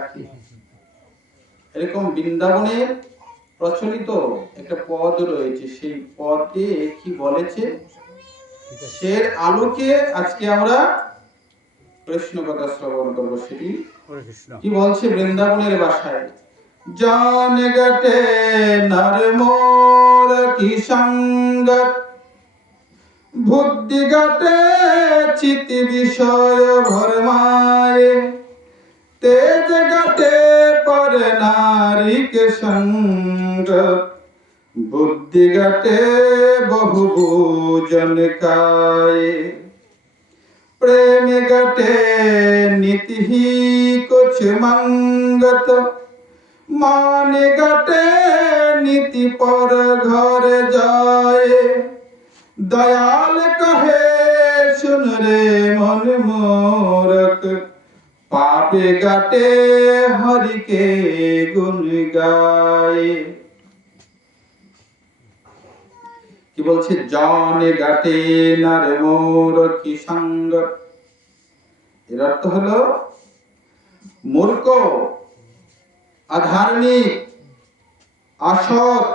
থাকে। এরকম বৃন্দাবনের প্রচলিত একটা পদ রয়েছে, সেই পদে কি বলেছে সের আলোকে আজকে আমরা কৃষ্ণ কথা শ্রবণ করবো। সেটি কি বলছে বৃন্দাবনের ভাষায়, জান গটে নর মোর কি সঙ্গত, বুদ্ধি গটে চিত বিষয় ভরমায়ে, তেজ গটে पर नारी के संग, बुद्धि गटे बहुभूजन काये, प्रेम गटे नीति ही कुछ मंगत, मान गटे नीति पर घर जाए, दयाल कहे सुन रे मन मोरक, पापे गाटे हरि के गुण गाए। কি বলছে, জানে গাটে নারে মোর কি সঙ্গ। এর অর্থ হলো মূর্খ, অধার্মিক, অসৎ,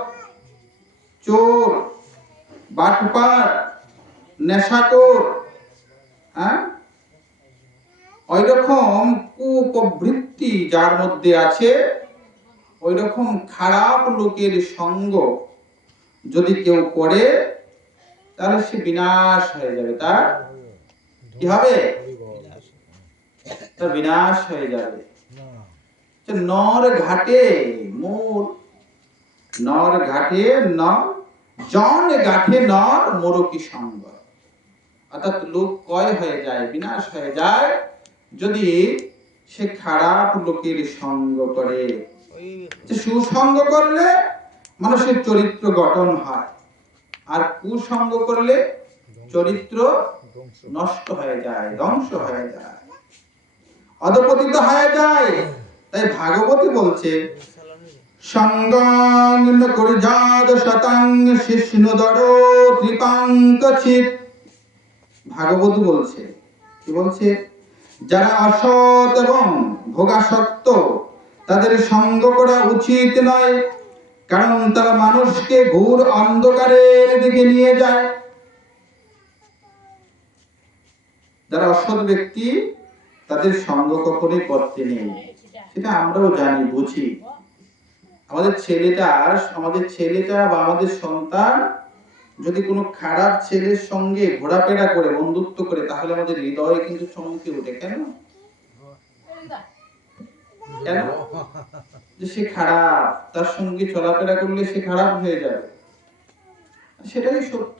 চোর, বাটপার, নেশাখোর, ওই রকম কুপ্রবৃত্তি যার মধ্যে আছে, ওই রকম খারাপ লোকের সঙ্গ যদি কেউ করে তাহলে সে বিনাশ হয়ে যাবে। তার কি হবে? তার বিনাশ হয়ে যাবে। নর ঘাটে মোর, নর ঘাটে নর, জন গাঠে নর মোর কি সঙ্গ। অর্থাৎ লোক কয় হয়ে যায়, বিনাশ হয়ে যায় যদি সে খারাপ লোকের সঙ্গ করে। সুসঙ্গ করলে মানুষের চরিত্র গঠন হয়, আর কুসঙ্গ করলে চরিত্র নষ্ট হয়ে যায়, ধ্বংস হয়ে যায়, অধপতিত হয়ে যায়। তাই ভাগবতী বলছে, সঙ্গং ন কুর্যাদ শতং শিষ্ণুদর ত্রিপাঙ্কচিত। ভাগবতী বলছে, কি বলছে, যারা অসৎ এবং ভোগাসক্ত তাদের সঙ্গ করা উচিত নয়, কারণ তারা মানুষকে ঘোর অন্ধকারের দিকে নিয়ে যায়। যারা অসৎ ব্যক্তি তাদের সঙ্গ কখনোই করতে নেই, সেটা আমরাও জানি, বুঝি। আমাদের ছেলেটা বা আমাদের সন্তান যদি কোনো খারাপ ছেলের সঙ্গে ঘোরাফেরা করে, বন্ধুত্ব করে, তাহলে আমাদের হৃদয়ে কিন্তু চমকে ওঠে। কেন? কেন? যে সে খারাপ, তার সঙ্গে চলাফেরা করলে সে খারাপ হয়ে যাবে, সেটাই সত্য।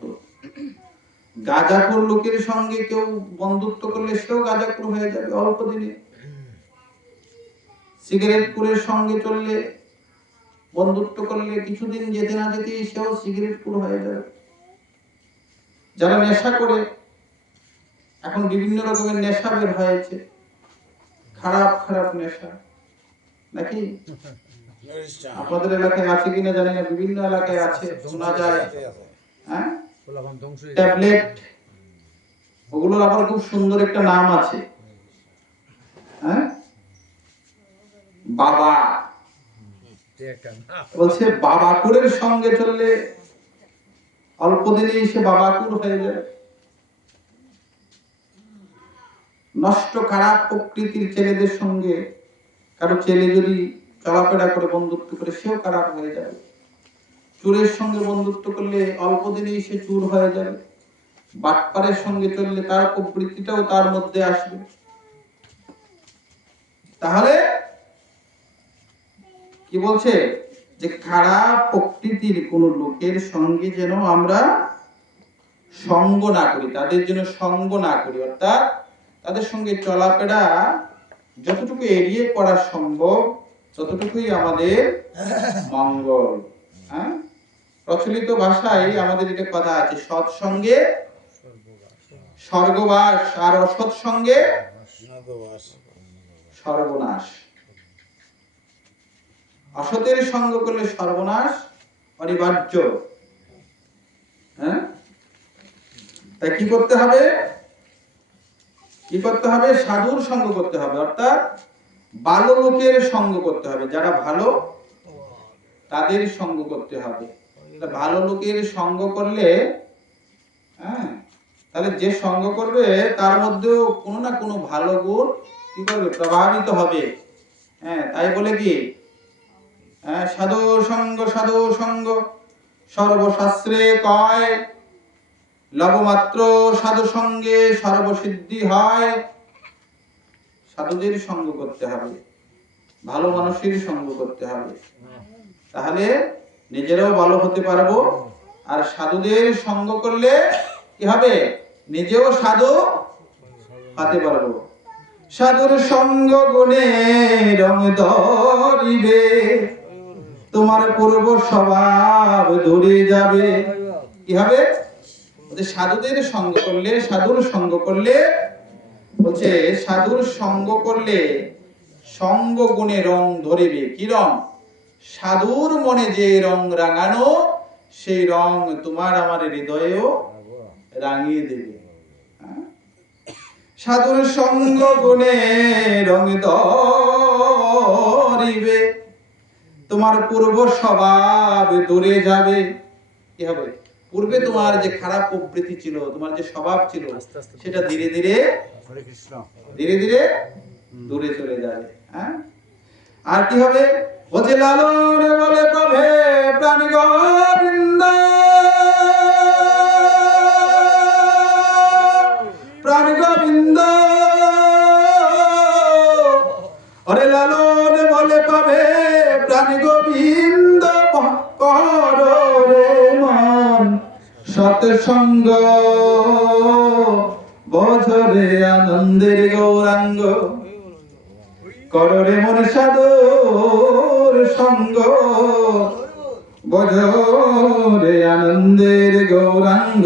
গাঁজাখোর লোকের সঙ্গে কেউ বন্ধুত্ব করলে সেও গাঁজাখোর হয়ে যাবে অল্প দিনে। সিগারেটখোরের সঙ্গে চললে, বন্ধুত্ব করলে কিছুদিন যেতে না যেতেই সেও সিগারেটখোর হয়ে যাবে। যারা নেশা করে, এখন বিভিন্ন রকমের নেশা বের হয়েছে, খারাপ খারাপ নেশা, নাকি? আপনাদের এলাকায় আছে কিনা জানি না, বিভিন্ন এলাকায় আছে, শোনা যায়। হ্যাঁ, ট্যাবলেট, ওগুলোর আবার খুব সুন্দর একটা নাম আছে। হ্যাঁ, বাবা বলছে, বাবাকুরের সঙ্গে চললে অল্প দিনেই সে বাবাকুর হয়ে যায়। নষ্ট খারাপ প্রকৃতির ছেলেদের সঙ্গে কারো ছেলে যদি চলাফেরা করে, বন্ধুত্ব করে, সেও খারাপ হয়ে যাবে। চোরের সঙ্গে বন্ধুত্ব করলে অল্প দিনেই সে চোর হয়ে যাবে। বাটপারের সঙ্গে চললে তার প্রবৃত্তিটাও তার মধ্যে আসবে। তাহলে কি বলছে, যে খারাপ প্রকৃতির কোন লোকের সঙ্গে যেন আমরা সঙ্গ না করি, তাদের যেন সঙ্গ না করি, অর্থাৎ তাদের সঙ্গে চলাফেরা যতটুকু এড়িয়ে করা সম্ভব ততটুকুই আমাদের মঙ্গল। হ্যাঁ, প্রচলিত ভাষায় আমাদের এটা কথা আছে, সৎসঙ্গে স্বর্গবাস আর অসৎ সঙ্গে সর্বনাশ। অসতের সঙ্গ করলে সর্বনাশ অনিবার্য। হ্যাঁ, তাই কি করতে হবে? সাধুর সঙ্গ করতে হবে, অর্থাৎ ভালো লোকের সঙ্গ করতে হবে, যারা ভালো তাদের সঙ্গ করতে হবে। ভালো লোকের সঙ্গ করলে, হ্যাঁ, তাহলে যে সঙ্গ করবে তার মধ্যেও কোনো না কোনো ভালো গুণ কি করবে, প্রভাবিত হবে। হ্যাঁ, তাই বলে কি সাধু সঙ্গ সর্বশাস্ত্রে কয়, লবমাত্র সাধু সঙ্গে সর্বসিদ্ধি হয়। সাধুদের সঙ্গ করতে হবে, ভালো মানুষের সঙ্গ করতে হবে, তাহলে নিজেরাও ভালো হতে পারবো। আর সাধুদের সঙ্গ করলে কি হবে, নিজেও সাধু হতে পারবো। সাধুর সঙ্গ গুণে রং ধরিবে, তোমার পূর্ব স্বভাব ধরে যাবে। কি হবে, সাধুদের সঙ্গ করলে, সাধুর সঙ্গ করলে, বলছে সাধুর সঙ্গ করলে সঙ্গ গুণে রং ধরিবে। কি রং? সাধুর মনে যে রং রাঙানো, সেই রং তোমার আমার হৃদয়েও রাঙিয়ে দেবে। সাধুর সঙ্গ গুণে রং ধরিবে, তোমার পূর্ব স্বভাব দূরে যাবে। কি হবে, পূর্বে তোমার যে খারাপ প্রবৃত্তি ছিল, তোমার যে স্বভাব ছিল, সেটা ধীরে ধীরে দূরে চলে যাবে। হ্যাঁ, আর কি হবে, বলছে লালন বলে প্রভে প্রাণ গোবিন্দ, প্রাণ গোবিন্দ, ওরে লালন বলে প্রভে প্রাণ গোবিন্দ, কর রে মন সৎসঙ্গ, বছরে আনন্দের গৌরাঙ্গ, কররে মন সাধুর সঙ্গ, বছরে আনন্দের গৌরাঙ্গ।